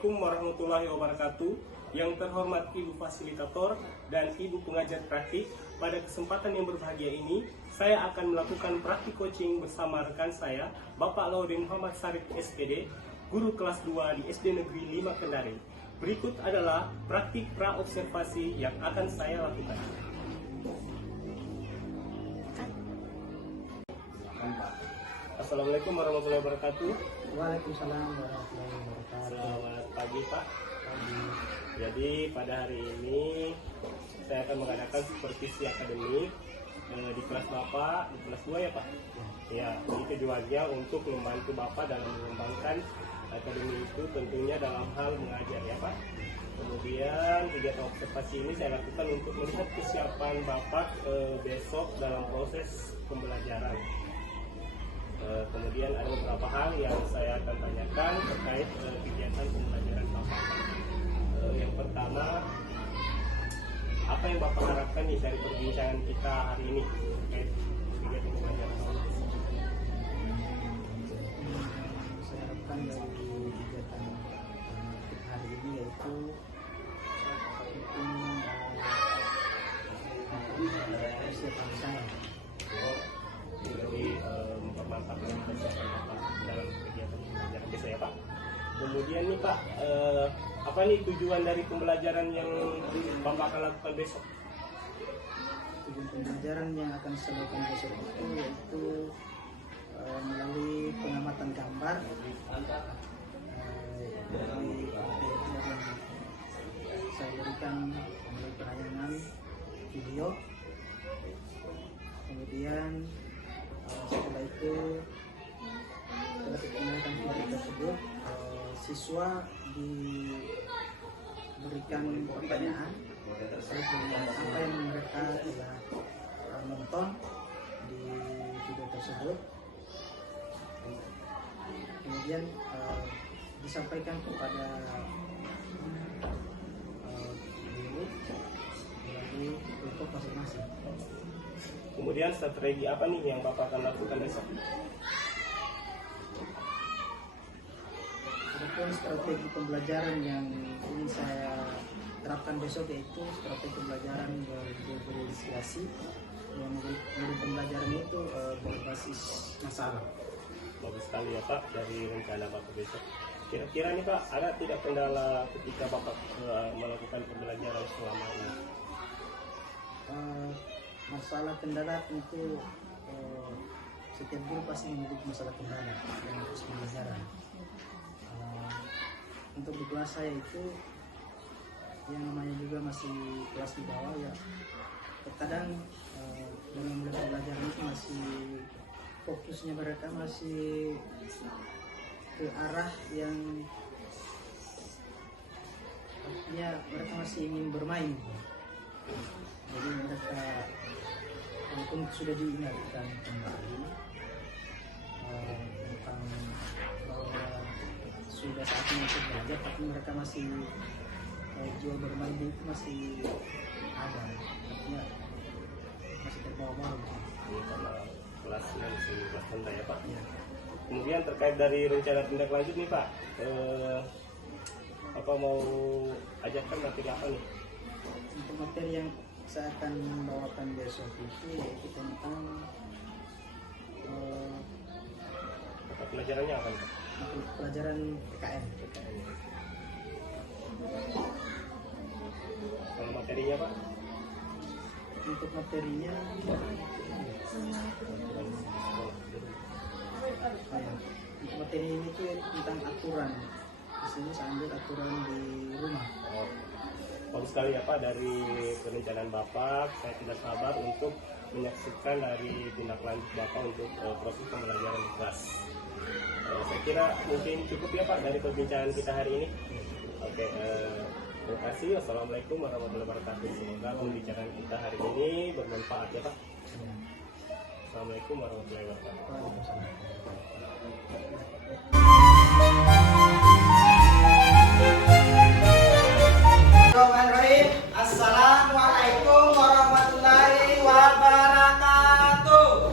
Assalamualaikum warahmatullahi wabarakatuh. Yang terhormat Ibu Fasilitator dan Ibu Pengajar Praktik, pada kesempatan yang berbahagia ini, saya akan melakukan praktik coaching bersama rekan saya, Bapak Laurin Muhammad Sarif SPD, guru kelas 2 di SD Negeri 5 Kendari. Berikut adalah praktik pra-observasi yang akan saya lakukan. Assalamualaikum warahmatullahi wabarakatuh. Waalaikumsalam warahmatullahi wabarakatuh. Selamat pagi Pak. Jadi pada hari ini saya akan mengadakan supervisi akademik di kelas Bapak, di kelas 2 ya Pak. Ya, ini tujuannya untuk membantu Bapak dalam mengembangkan akademi itu, tentunya dalam hal mengajar ya Pak. Kemudian kegiatan observasi ini saya lakukan untuk melihat kesiapan Bapak besok dalam proses pembelajaran. Kemudian ada beberapa hal yang saya akan tanyakan terkait kegiatan pembelajaran Bapak. Yang pertama, apa yang Bapak harapkan nih dari perbincangan kita hari ini terkait kegiatan pembelajaran Bapak? Saya harapkan dari kegiatan kita hari ini yaitu persiapan saya. Jadi mempermantapkan persiapan Bapak dalam kegiatan pembelajaran biasa ya Pak. Kemudian nih Pak, apa nih tujuan dari pembelajaran yang Bapak akan lakukan besok? Tujuan pembelajaran yang akan saya lakukan besok itu yaitu melalui pengamatan gambar dari yang saya berikan melalui penayangan video. Kemudian setelah itu setelah digunakan video tersebut, siswa diberikan pertanyaan terkait dengan apa yang mereka telah nonton di video tersebut. Kemudian disampaikan kepada guru melalui kelompok masing-masing. Kemudian strategi apa nih yang Bapak akan lakukan besok? Adapun strategi pembelajaran yang ingin saya terapkan besok yaitu strategi pembelajaran berinisiasi, yang dari pembelajaran itu berbasis masalah. Bagus sekali ya Pak dari rencana Bapak besok. Kira-kira nih Pak, ada tidak kendala ketika Bapak melakukan pembelajaran selama ini? Masalah kendala tentu setiap guru pasti memiliki masalah kendala dalam proses pembelajaran. Untuk di kelas saya itu yang namanya juga masih kelas di bawah ya, terkadang dalam mulai pembelajaran itu masih fokusnya mereka masih ke arah yang artinya mereka masih ingin bermain. Jadi mereka walaupun sudah diingatkan kembali tentang bahwa sudah saatnya untuk belajar, tapi mereka masih jiwa bermain itu masih ada, artinya masih terbawa-bawa. Karena kelasnya masih kelas rendah ya Pak. Ya. Kemudian terkait dari rencana tindak lanjut nih Pak, apa mau ajarkan materi apa nih? Untuk materi yang saya akan membawakan besok itu yaitu tentang Mata pelajarannya apa nih Pak? pelajaran PKN. Kalau materinya Pak? Untuk materinya untuk materi ini itu tentang aturan. Di sini saya ambil aturan di rumah. Bagus sekali ya Pak, dari perencanaan Bapak, saya tidak sabar untuk menyaksikan dari tindak lanjut Bapak untuk proses pembelajaran di kelas. Saya kira mungkin cukup ya Pak dari perbincangan kita hari ini. Oke, terima kasih. Wassalamualaikum warahmatullahi wabarakatuh. Semoga pembicaraan kita hari ini bermanfaat ya Pak. Assalamualaikum warahmatullahi wabarakatuh. Assalamualaikum warahmatullahi wabarakatuh.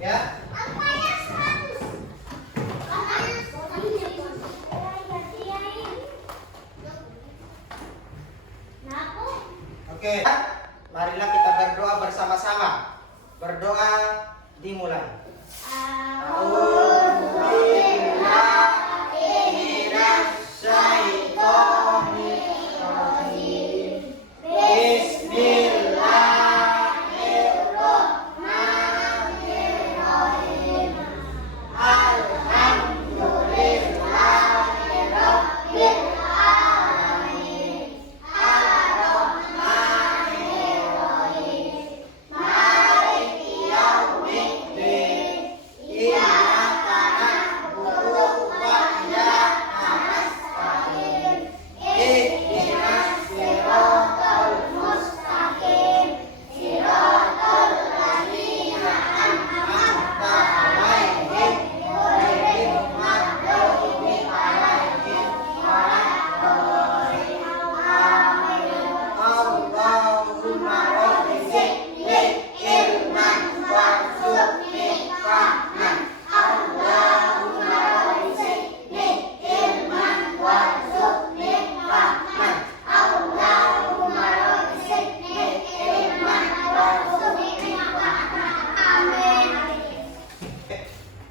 Ya. Oke, marilah kita berdoa bersama-sama. Berdoa dimulai.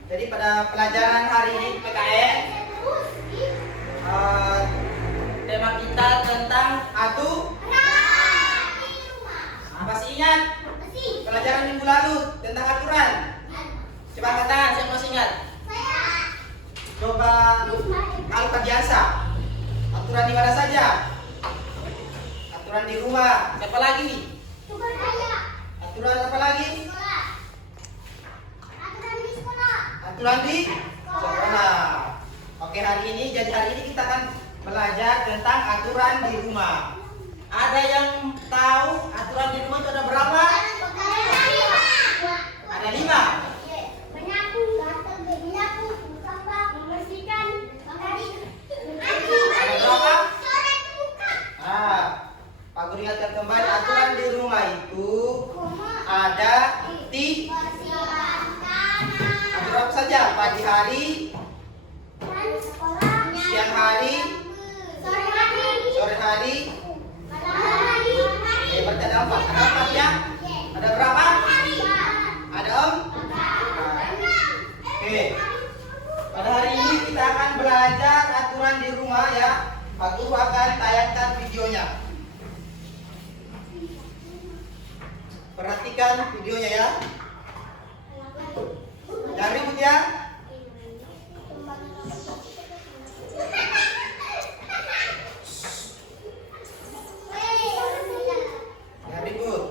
Jadi pada pelajaran hari ini PKN tema kita tentang masih ingat pelajaran minggu lalu tentang aturan? Coba angkat tangan, siapa masih ingat? Coba angkat biasa. Aturan di mana saja? Aturan di rumah. Siapa lagi? Aturan apa lagi? Aturan di sekolah. Oke, hari ini kita akan belajar tentang aturan di rumah. Ada yang tahu aturan di rumah itu ada berapa? Ada 5. Ada berapa? Pak Guru ingatkan kembali, aturan di rumah itu ada aturan apa saja? Pagi hari, siang hari, sore hari. Berarti ada 4. Ada 4 ya? Ada berapa? Ada 4. Oke. Pada hari ini kita akan belajar aturan di rumah ya. Pak Guru akan tayangkan videonya. Perhatikan videonya ya. Jangan ribut ya. Jangan ribut.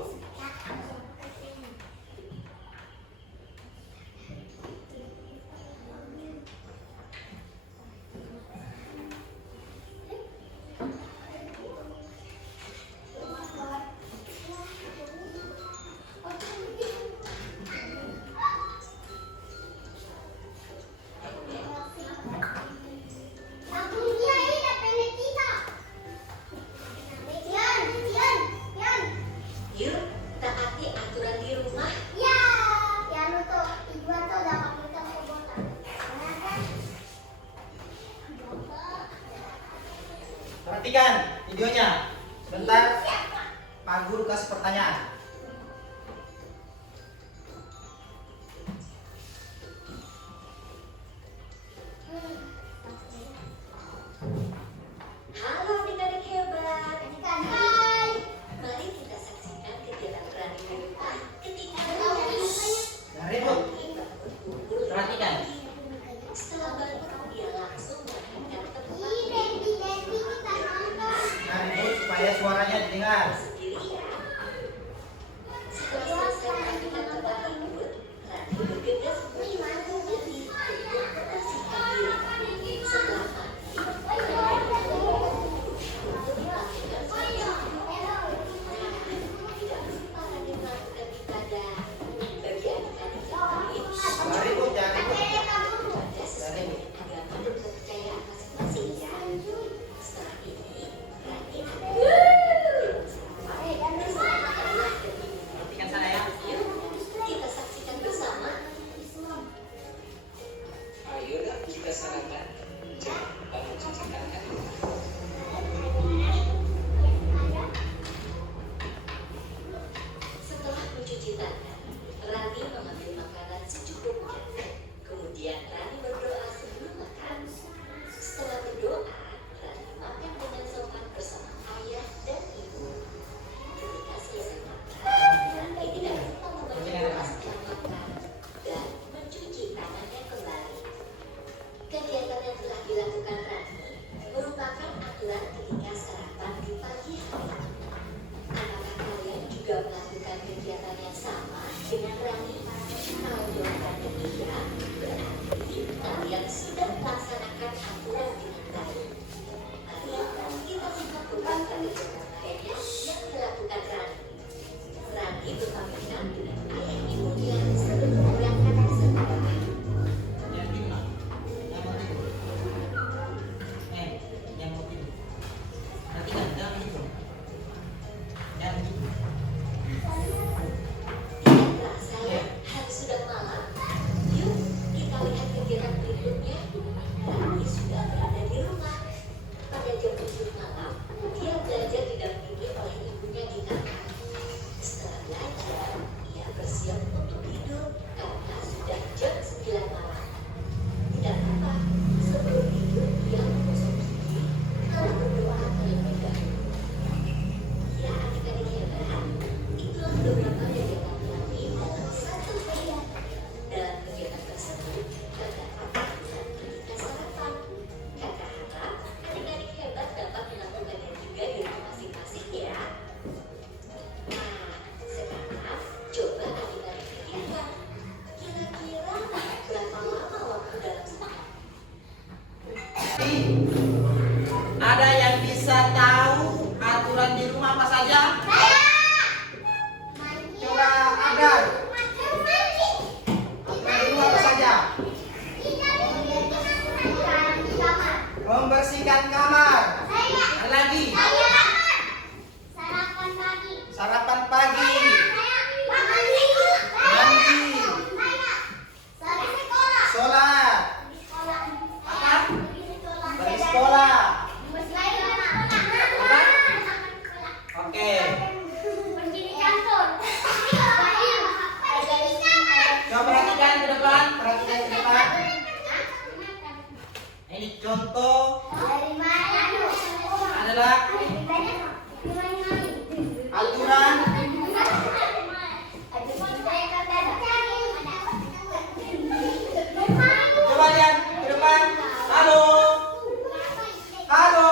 Perhatikan videonya. Sebentar, Pak Guru kasih pertanyaan. Halo adik-adik hebat. Hai. Mari kita saksikan kegiatan berani mereka ketika Jangan ribut. Perhatikan. setelah bangun dia langsung melakukan tempat Nah, ribut supaya suaranya didengar. sendiri ya. contoh Dari mana? adalah aturan coba lihat ke depan. Halo. Halo.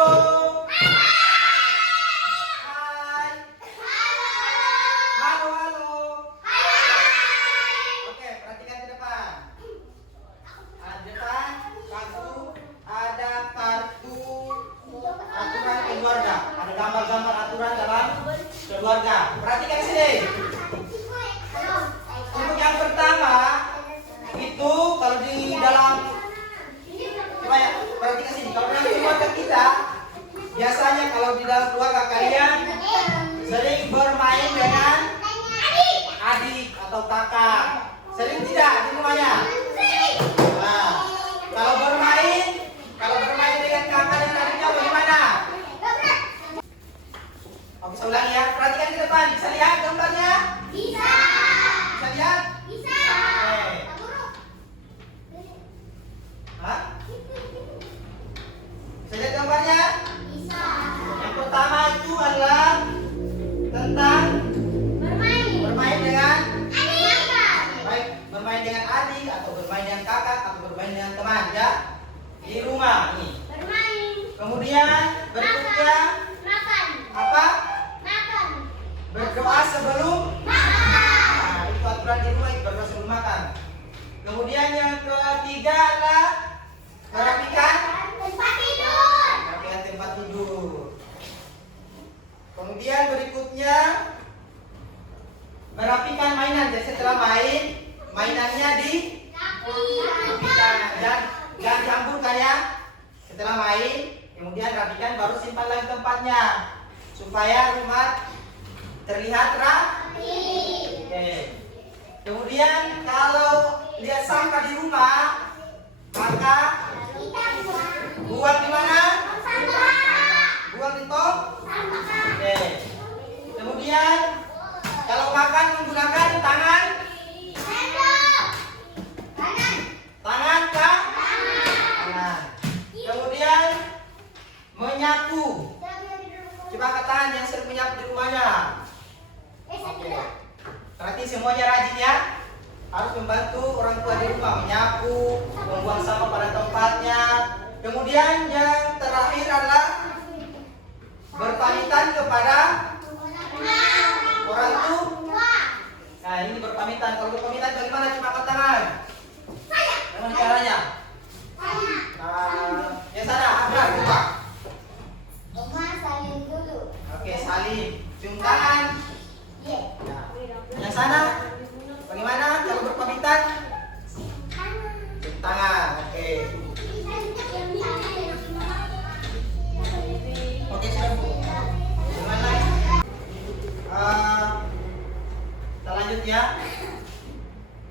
Hai. Halo, halo. Oke, perhatikan ke depan. Ada kartu, ada kartu aturan keluarga. Ada gambar-gambar aturan dalam keluarga. Perhatikan sini. Untuk yang pertama itu kalau di dalam coba ya, perhatikan sini. Kalau dalam keluarga kita biasanya kalau di dalam keluarga kalian sering bermain dengan adik atau kakak. Sering tidak di rumahnya? Nah, kalau bermain dengan kakak dan adiknya bagaimana? Oke, saya ulangi ya. Perhatikan ke depan. Bisa lihat gambarnya? Bisa lihat? Oke. Hah? Bisa lihat gambarnya? Yang pertama itu adalah tentang bermain dengan baik bermain dengan adik atau bermain dengan kakak atau bermain dengan teman ya di rumah nih. Kemudian berikutnya apa? Berdoa sebelum nah, itu aturan di rumah, berdoa sebelum makan. Kemudian yang ketiga adalah merapikan tempat tidur. Kemudian berikutnya merapikan mainan. Jadi setelah mainannya jangan dihamburkan ya. Setelah main, kemudian rapikan baru simpan lagi tempatnya supaya rumah terlihat rapi. Oke. Kemudian kalau lihat sampah di rumah, maka buang di mana? Buang di tong. Oke. Kemudian kalau makan menggunakan tangan kah? Tangan. Kemudian menyapu. Coba angkat tangan yang sering menyapu di rumahnya. Oke. Berarti semuanya rajin ya. Harus membantu orang tua di rumah menyapu, membuang sampah pada tempatnya. Kemudian yang terakhir adalah berpamitan kepada orang tua. Nah, ini berpamitan. Kalau berpamitan bagaimana? Coba angkat tangan. Bagaimana caranya? Yang sana, benar, coba. Oke, salim. Cium tangan. Nah, yang sana, bagaimana kalau berpamitan? Cium tangan. Oke. Oke, sudah Bu. Bagaimana? Kita lanjut ya.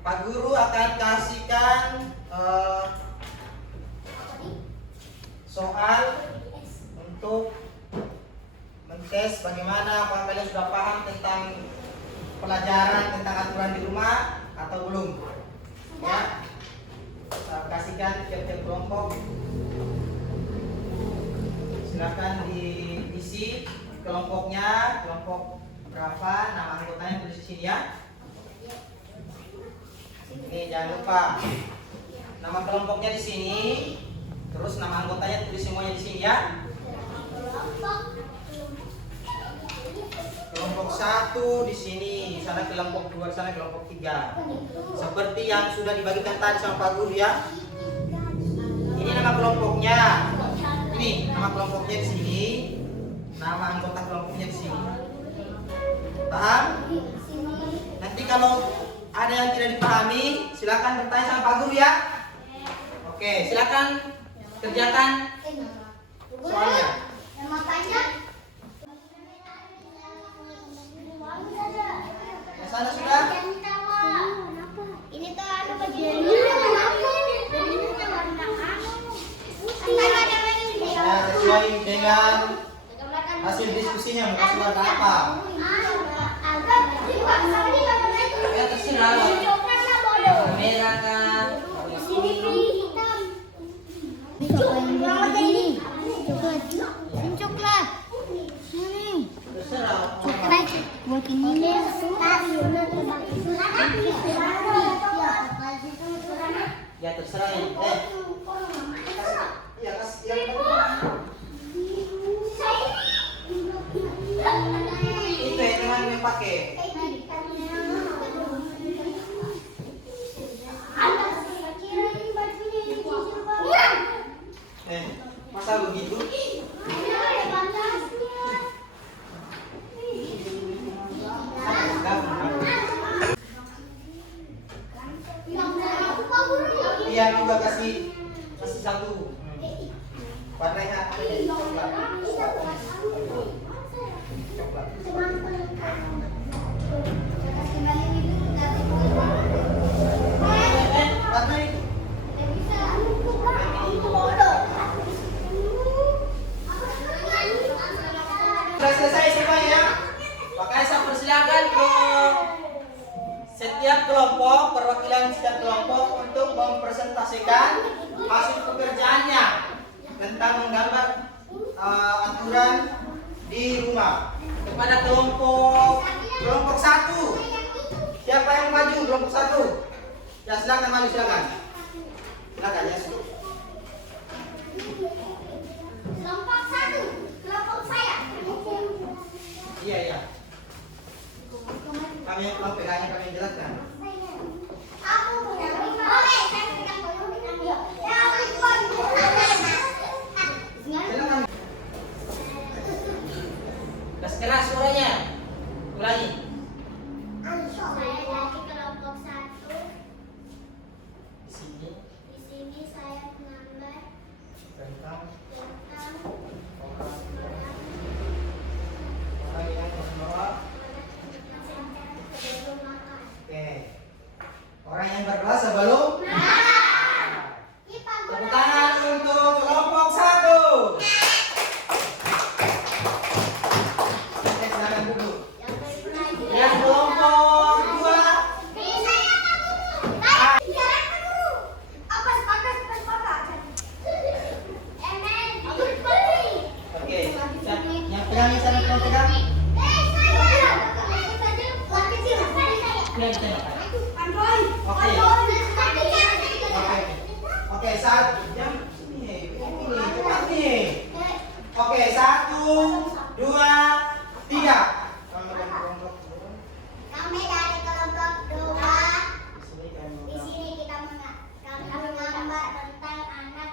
Pak Guru akan kasihkan soal untuk mentes bagaimana, apakah kalian sudah paham tentang pelajaran tentang aturan di rumah atau belum ya. Kasihkan tiap-tiap kelompok, silakan diisi kelompoknya, kelompok berapa, nama anggotanya tulis di sini ya. Ini jangan lupa nama kelompoknya di sini, terus nama anggotanya tulis semuanya di sini ya. Kelompok 1 di sini, sana kelompok 2 sana kelompok 3. Seperti yang sudah dibagikan tadi sama Pak Guru ya. Ini nama kelompoknya. Ini nama kelompoknya di sini. Nama anggota kelompoknya di sini. Paham? Nanti kalau ada yang tidak dipahami, silakan bertanya sama Pak Guru ya. Oke, silakan kerjakan soalnya. Yang sana sudah? Ini tuh anu bagiannya Nah, sesuai dengan hasil diskusinya mau kasih warna apa? Ya terserah. Merah kah? Ini Ya terserah ya. Iya kasih yang itu yang teman pakai. Masa begitu? Iya juga kasih satu. Warnanya apa ya? Warna itu. Sudah selesai semuanya. Makanya saya persilakan ke setiap kelompok, perwakilan setiap kelompok untuk mempresentasikan hasil pekerjaannya tentang menggambar aturan di rumah. Kepada kelompok 1. Siapa yang maju kelompok 1? Ya silakan maju silakan. Silakan ya. Kelompok 1, kelompok saya. Iya iya. Kami pegangnya kami jelaskan. Aku punya 5. Oke, saya pegang dulu. Ya, Silakan. Keras suaranya. Ulangi. saya dari kelompok 1. Di sini Di sini saya menggambar tentang tentang orang yang berdoa. sebelum makan. Oke. Orang yang berdoa sebelum. Kita Tepuk tangan untuk kelompok 1. Silakan duduk. Yang kelompok 2. Oke. Yang pegang ini sana tolong pegang. Yang tengok. Oke. Oke, saat yang sini. Ini cepat nih. Oke, 1, 2, 3. Kami dari kelompok 2. Di sini kita menggambar tentang anak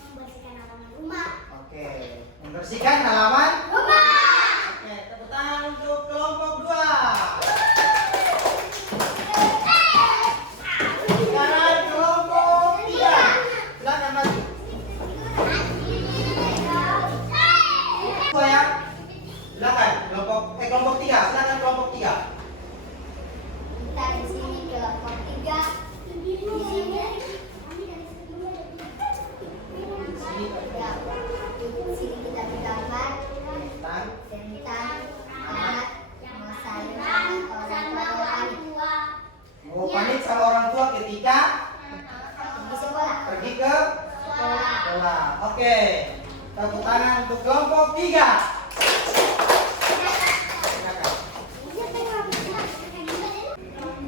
membersihkan halaman rumah. Oke, membersihkan halaman. Rumah. Oke, tepuk tangan untuk kelompok 2. Sekarang kelompok 3. Silakan maju. Dua ya. Silakan kelompok 3. Silakan kelompok 3. Kita di sini kelompok 3. Di sini. Di sini kita menggambar Tentang tentang anak sayang orang tua. mau pamit sama orang tua ketika Di sekolah. pergi ke Sekolah. sekolah. Oke. Tepuk tangan untuk kelompok 3. Silakan.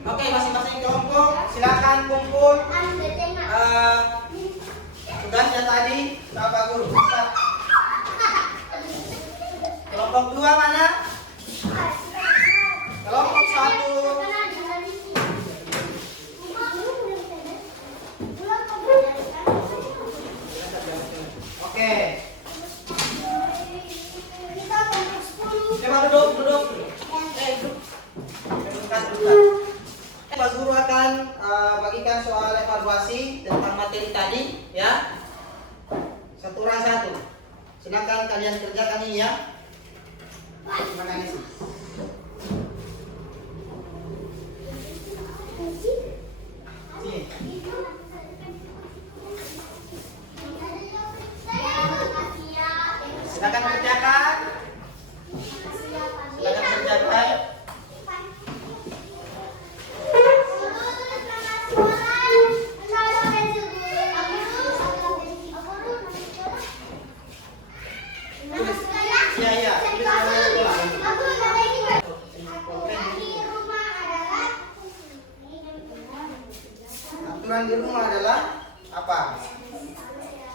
Oke, masing-masing kelompok silakan kumpul tugasnya tadi sama Pak Guru. Cepat. Kelompok 2 mana? Kelompok 1. Oke. Kita kelompok 10. Coba duduk. Duduk. Dudukkan. Pak Guru akan bagikan soal evaluasi tentang materi tadi ya. Satu orang satu. Silakan kalian kerjakan ini ya. Terima kasih. Sini. Silakan kerjakan. Silakan kerjakan. Iya. Tulis nama sekolah. rumah adalah apa?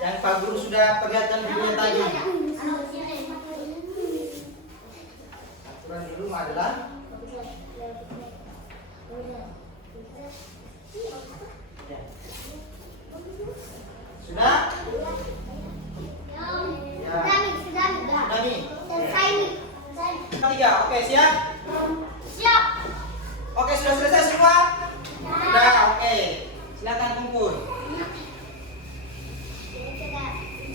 Yang Pak Guru sudah perlihatkan video tadi. Aturan di rumah adalah ya. Sudah? Ya. Sudah nih. Tiga, oke siap? Oke, sudah selesai semua? Sudah, oke. Silakan kumpul.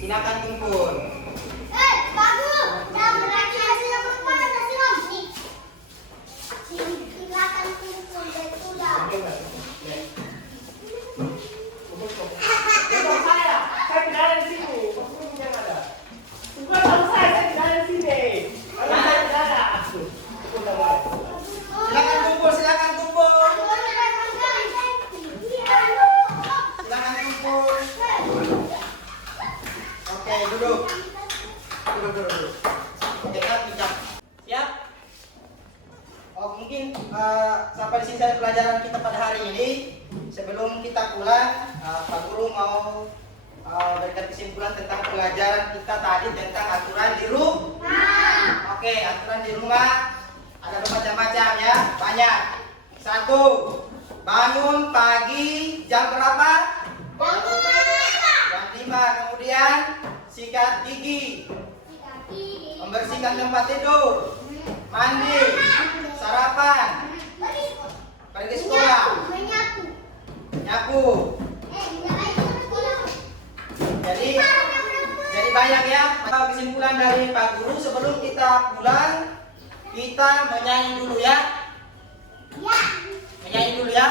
Silakan kumpul. Saya tidak ada di sini. Yang ada. Bukan sama saya tidak ada di sini. Karena saya tidak ada. Udah mulai. Silakan kumpul, silakan kumpul. Silakan kumpul. Oke, duduk. Duduk. Oke, Kak. Siap? Oh, mungkin sampai di sini saja pelajaran kita pada hari ini. Sebelum kita pulang, Pak Guru mau berikan kesimpulan tentang pelajaran kita tadi tentang aturan di rumah. Oke, aturan di rumah ada bermacam-macam ya, banyak. 1. Bangun pagi jam berapa? Jam 5. Kemudian sikat gigi, membersihkan tempat tidur, mandi, sarapan, pergi sekolah, nyapu. Jadi banyak ya. Kesimpulan dari Pak Guru, sebelum kita pulang kita menyanyi dulu ya. Menyanyi dulu ya.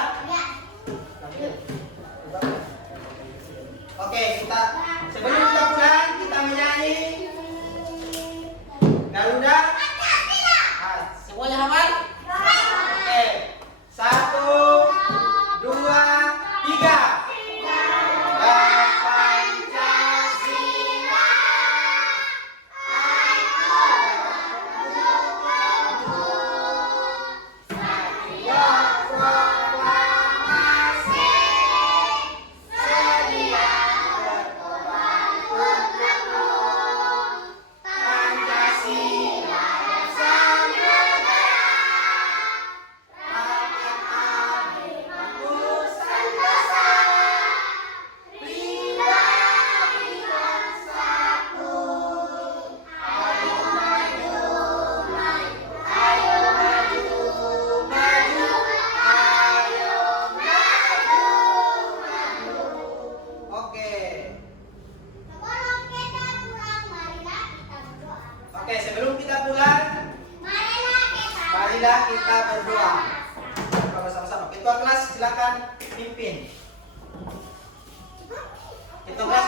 Oke, sebelum kita pulang kita menyanyi Garuda. Semuanya hafal? Oke. 1, 2, 3. Oke, sebelum kita pulang, marilah kita berdoa. Bersama-sama. Ketua kelas silakan pimpin. Ketua kelas.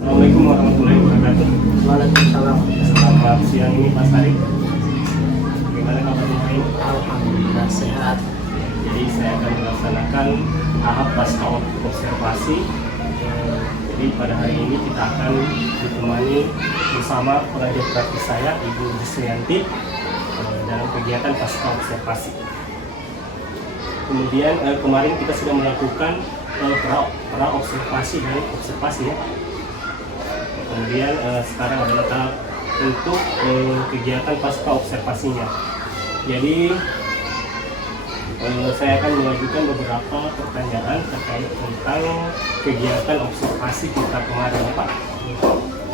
Assalamualaikum warahmatullahi wabarakatuh. Waalaikumsalam. Selamat siang ini Pak Tarik. Bagaimana kabarnya hari ini? Alhamdulillah sehat. Jadi saya akan melaksanakan tahap pasca observasi. Jadi pada hari ini kita akan ditemani bersama pengajar praktis saya, Ibu Disrianti, dalam kegiatan pasca observasi. Kemudian kemarin kita sudah melakukan pra observasi dan observasi ya. Kemudian sekarang adalah tahap untuk kegiatan pasca observasinya. Jadi saya akan mengajukan beberapa pertanyaan terkait tentang kegiatan observasi kita kemarin ya Pak.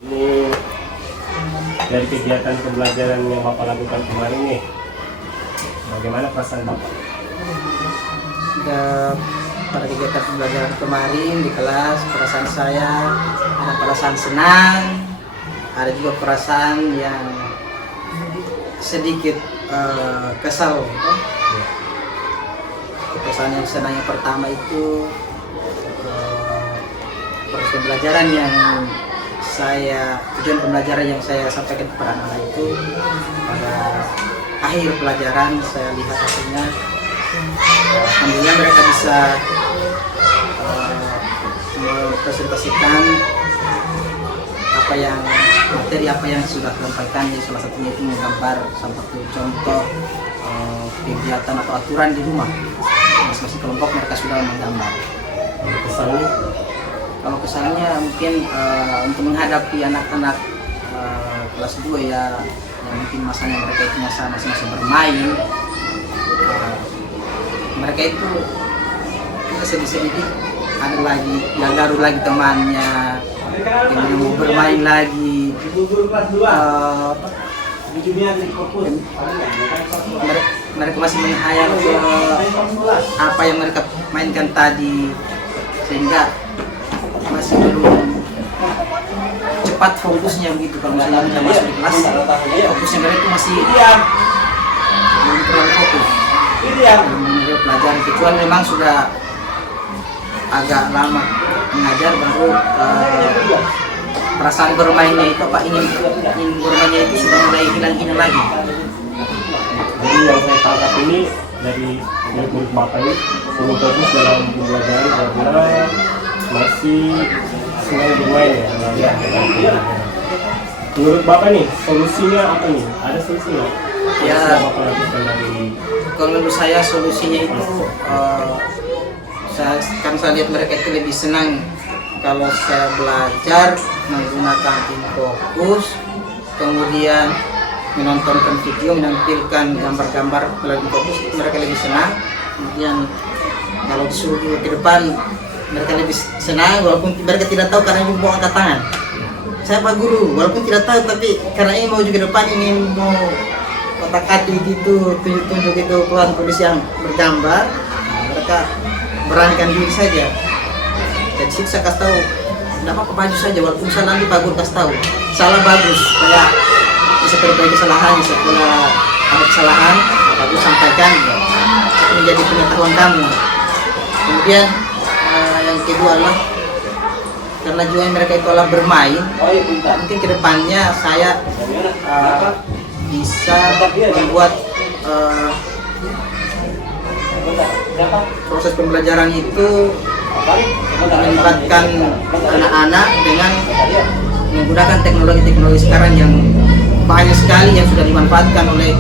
Ini dari kegiatan pembelajaran yang Bapak lakukan kemarin nih, bagaimana perasaan Bapak? Pada kegiatan pembelajaran kemarin di kelas, perasaan saya ada perasaan senang, ada juga perasaan yang sedikit kesal. Perasaan yang senang yang pertama itu proses pembelajaran yang tujuan pembelajaran yang saya sampaikan kepada anak-anak itu pada akhir pelajaran saya lihat hasilnya. Alhamdulillah mereka bisa mempresentasikan materi apa yang sudah disampaikan. Salah satunya itu menggambar salah satu contoh kegiatan atau aturan di rumah. Masing-masing kelompok mereka sudah menggambar. Kesannya? Kalau kesannya mungkin untuk menghadapi anak-anak kelas 2 ya, yang mungkin masanya mereka itu masa bermain, mereka itu kita sedih-sedih ada lagi yang baru lagi temannya yang mau bermain lagi. Mereka masih menghayal ke apa yang mereka mainkan tadi, sehingga masih belum cepat fokusnya begitu. Kalau misalnya sudah masuk di kelas, fokusnya mereka masih belum terlalu fokus menurut pelajaran, kecuali memang sudah agak lama mengajar baru perasaan bermainnya itu ingin bermainnya itu sudah mulai hilang lagi. Jadi yang saya tangkap ini dari murid Bapak ini sangat bagus dalam pembelajaran karena masih senang bermain ya. Menurut Bapak nih solusinya apa nih? Ada solusi nggak? Ya, Bapak lakukan dari kalau menurut saya solusinya itu saya lihat mereka itu lebih senang kalau saya belajar menggunakan InFocus, kemudian menontonkan video, menampilkan gambar-gambar melalui InFocus, mereka lebih senang. Kemudian kalau disuruh juga ke depan, mereka lebih senang walaupun mereka tidak tahu karena ini mau angkat tangan. Saya Pak Guru, walaupun tidak tahu tapi karena ini mau juga depan, ingin mau kotak-katik gitu, tunjuk-tunjuk itu pelan tulis yang bergambar, mereka beranikan diri saja. Dan situ saya kasih tahu, tidak apa-apa maju saja, walaupun saya nanti Pak Guru kasih tahu salah bagus, kayak bisa perbaiki kesalahan. Setelah ada kesalahan, Pak Guru sampaikan, itu menjadi pengetahuan kamu. Kemudian yang kedua adalah karena juga mereka itu adalah bermain, mungkin kedepannya saya bisa membuat proses pembelajaran itu melibatkan anak-anak dengan menggunakan teknologi-teknologi sekarang yang banyak sekali yang sudah dimanfaatkan oleh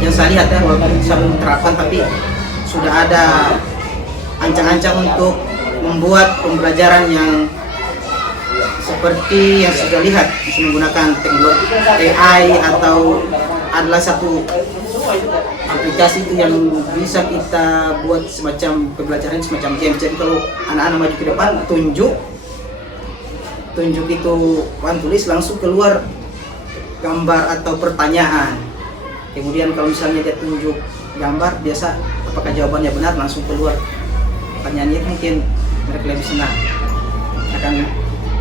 yang saya lihat ya, walaupun bisa belum diterapkan tapi sudah ada ancang-ancang untuk membuat pembelajaran yang seperti yang sudah lihat, bisa menggunakan teknologi AI atau adalah satu aplikasi itu yang bisa kita buat semacam pembelajaran semacam game. Jadi kalau anak-anak maju ke depan, tunjuk itu tulis langsung keluar gambar atau pertanyaan. Kemudian kalau misalnya dia tunjuk gambar, biasa apakah jawabannya benar, langsung keluar pertanyaannya. Mungkin mereka lebih senang.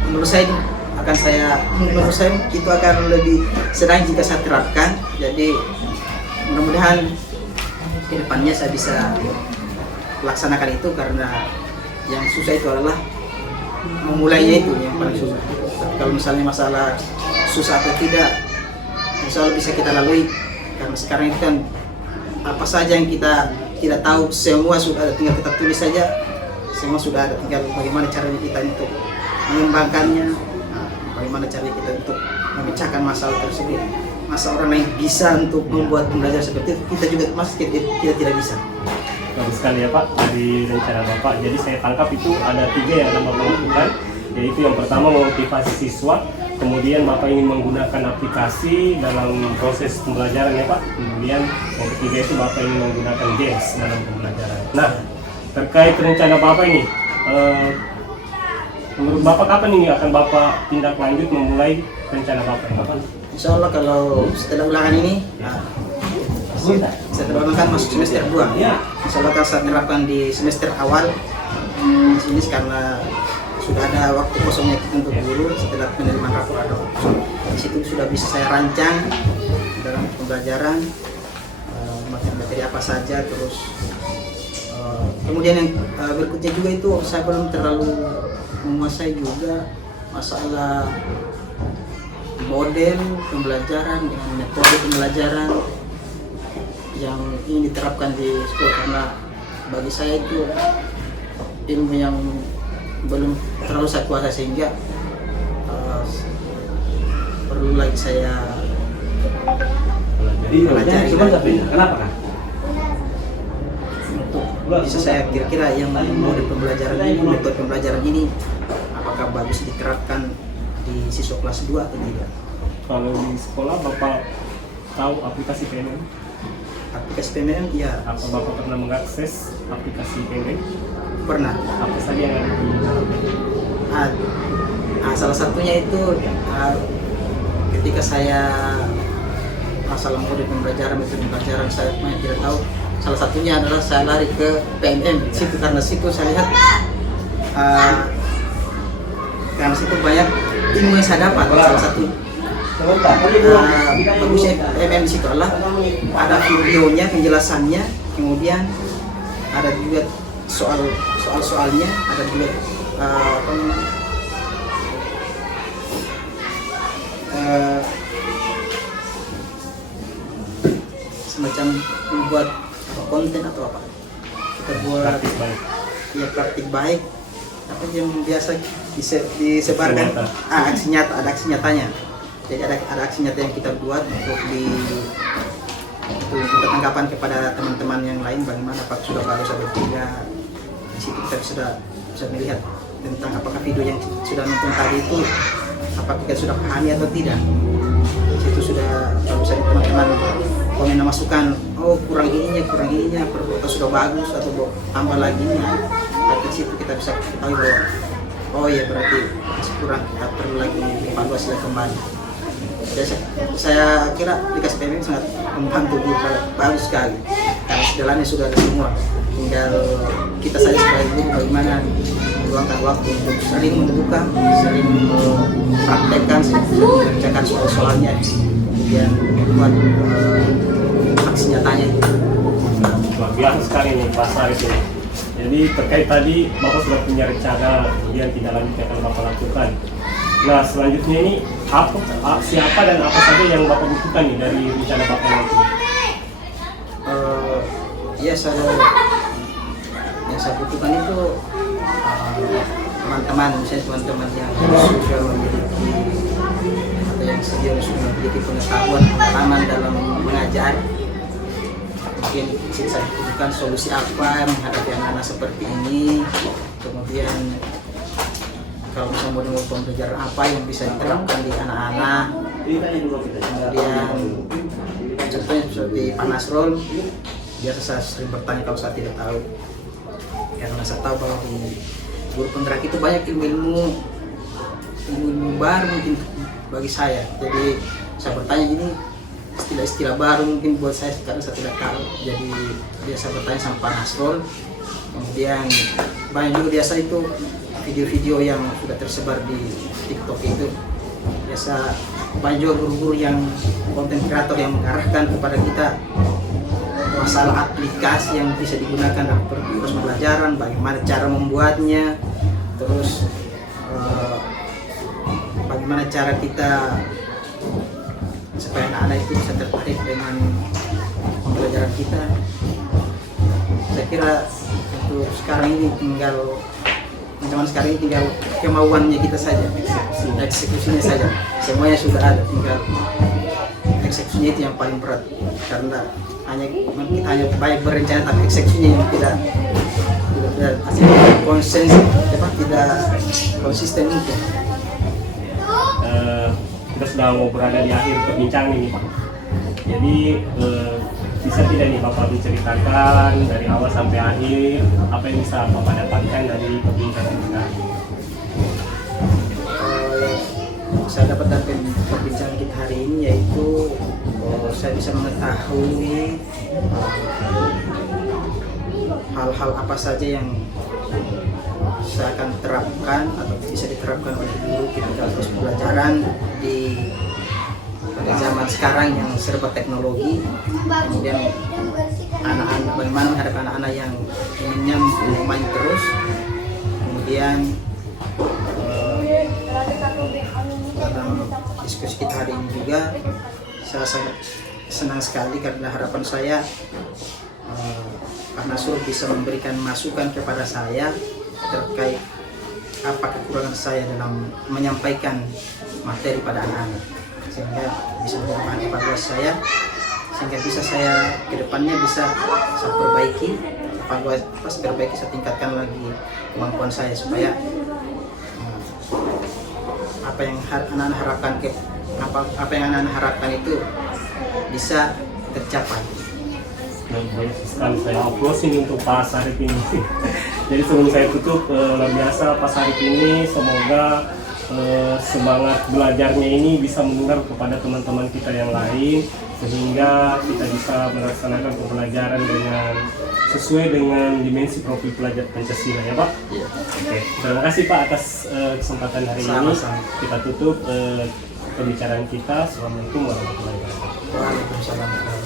Menurut saya itu akan lebih senang jika saya terapkan. Jadi mudah-mudahan ke depannya saya bisa laksanakan itu, karena yang susah itu adalah memulainya, itu yang paling susah. Kalau misalnya masalah susah atau tidak, insya Allah bisa kita lalui, karena sekarang itu kan apa saja yang kita tidak tahu semua sudah ada, tinggal kita tulis saja, semua sudah ada, tinggal bagaimana caranya kita untuk mengembangkannya, bagaimana cara kita untuk memecahkan masalah tersebut. Masa orang lain bisa untuk membuat pembelajaran seperti itu, kita juga masih kita tidak bisa. Bagus sekali ya Pak dari rencana Bapak. Jadi saya tangkap itu ada 3 yang akan Bapak lakukan, yaitu yang pertama memotivasi siswa, kemudian Bapak ingin menggunakan aplikasi dalam proses pembelajaran ya Pak. Kemudian yang ketiga itu Bapak ingin menggunakan games dalam pembelajaran. Nah, terkait rencana Bapak ini, menurut Bapak kapan ini akan Bapak tindak lanjut memulai rencana Bapak ini? Bapak? Insya Allah kalau setelah ulangan ini, setelah ulangan kan masuk semester 2. Insya Allah akan saya terapkan di semester awal di sini karena sudah ada waktu kosongnya kita untuk guru setelah penerimaan rapor ada kosong. Di situ sudah bisa saya rancang dalam pembelajaran materi apa saja, terus kemudian yang berikutnya juga itu saya belum terlalu menguasai juga masalah model pembelajaran dengan metode pembelajaran yang ingin diterapkan di sekolah, karena bagi saya itu ilmu yang belum terlalu saya kuasai sehingga perlu lagi saya pelajari. Kenapa kan? Untuk bisa saya kira-kira yang mode pembelajaran ini, metode pembelajaran ini apakah bagus diterapkan di siswa kelas 2 atau tidak. Kalau di sekolah Bapak tahu aplikasi PMM? Aplikasi PMM, ya. Apa Bapak pernah mengakses aplikasi PMM? Pernah. Apa saja yang ada di dalamnya? Salah satunya itu ketika saya masalah mode pembelajaran, metode pembelajaran saya tidak tahu. Salah satunya adalah saya lari ke PMM situ, karena situ saya lihat karena situ banyak ilmu yang saya dapat. Salah satu bagusnya PMM di situ adalah ada videonya, penjelasannya, kemudian ada juga soalnya, ada juga semacam membuat konten atau apa, kita buat praktik baik apa yang biasa disebarkan, aksi nyata, ada aksi nyatanya. Jadi ada aksi nyata yang kita buat untuk kita tanggapan kepada teman-teman yang lain, bagaimana apakah sudah bagus atau tidak. Di situ kita bisa melihat tentang apakah video yang sudah nonton tadi itu apakah kita sudah pahami atau tidak. Di situ sudah bisa teman-teman komen masukan, oh kurang ininya, atau sudah bagus atau tambah lagi nya. Tapi di situ kita bisa ketahui bahwa oh ya berarti masih kurang, kita perlu lagi evaluasi kembali. Saya kira aplikasi PMM sangat membantu kita, bagus sekali karena segalanya sudah ada semua, tinggal kita saja sebagai guru bagaimana meluangkan waktu untuk sering membuka, sering mempraktekkan, sering mengerjakan soal-soalnya, kemudian membuat aksi nyatanya. Luar biasa sekali nih Pak Sarif ini. Jadi terkait tadi Bapak sudah punya rencana, kemudian tidak lanjut akan Bapak lakukan. Nah selanjutnya ini siapa dan apa saja yang Bapak butuhkan nih dari rencana Bapak nanti? Ya yang saya butuhkan itu teman-teman, misalnya teman-teman yang sudah memiliki atau yang sudah memiliki pengetahuan dalam mengajar. Mungkin saya butuhkan solusi apa menghadapi anak-anak seperti ini, kemudian kalau bisa model pembelajaran apa yang bisa diterapkan di anak-anak, kemudian contohnya seperti Pak Nasrul, biasa saya sering bertanya kalau saya tidak tahu, karena saya tahu bahwa di guru penggerak itu banyak ilmu baru mungkin bagi saya. Jadi saya bertanya ini istilah-istilah baru mungkin buat saya karena saya tidak tahu. Jadi biasa bertanya sama Pak Nasrul. Kemudian banyak juga biasa itu video-video yang sudah tersebar di TikTok itu. Biasa banyak juga guru-guru yang konten kreator yang mengarahkan kepada kita masalah aplikasi yang bisa digunakan dalam proses pembelajaran, bagaimana cara membuatnya, terus bagaimana cara kita supaya anak-anak itu bisa tertarik dengan pembelajaran kita. Saya kira untuk sekarang ini tinggal kemauannya kita saja, eksekusinya saja. Semuanya sudah ada, tinggal eksekusinya itu yang paling berat, karena kita hanya baik berencana tapi eksekusinya yang tidak tidak konsisten itu. Kita sudah mau berada di akhir perbincangan ini Pak. Jadi bisa tidak nih Bapak menceritakan dari awal sampai akhir apa yang bisa Bapak dapatkan dari perbincangan kita? Saya dapat dari perbincangan kita hari ini yaitu saya bisa mengetahui hal-hal apa saja yang saya akan terapkan atau bisa diterapkan oleh guru ketika terus pelajaran di pada zaman sekarang yang serba teknologi. Kemudian anak-anak bagaimana menghadapi anak-anak yang inginnya main terus. Kemudian dalam diskusi kita hari ini juga saya sangat senang sekali karena harapan saya Pak Nasrul bisa memberikan masukan kepada saya terkait apa kekurangan saya dalam menyampaikan materi pada anak-anak, sehingga bisa menjadi evaluasi saya, sehingga bisa saya kedepannya bisa saya perbaiki, saya tingkatkan lagi kemampuan saya supaya apa yang anak-anak harapkan apa yang anak-anak harapkan itu bisa tercapai. Baik sekali, saya closing untuk Pak Sarip ini. Jadi sebelum saya tutup, luar biasa Pak Sarip ini, semoga semangat belajarnya ini bisa menular kepada teman-teman kita yang lain, sehingga kita bisa melaksanakan pembelajaran dengan sesuai dengan dimensi profil pelajar Pancasila ya Pak. Oke, terima kasih Pak atas kesempatan hari ini. Kita tutup pembicaraan kita. Assalamualaikum warahmatullahi wabarakatuh. Waalaikumsalam.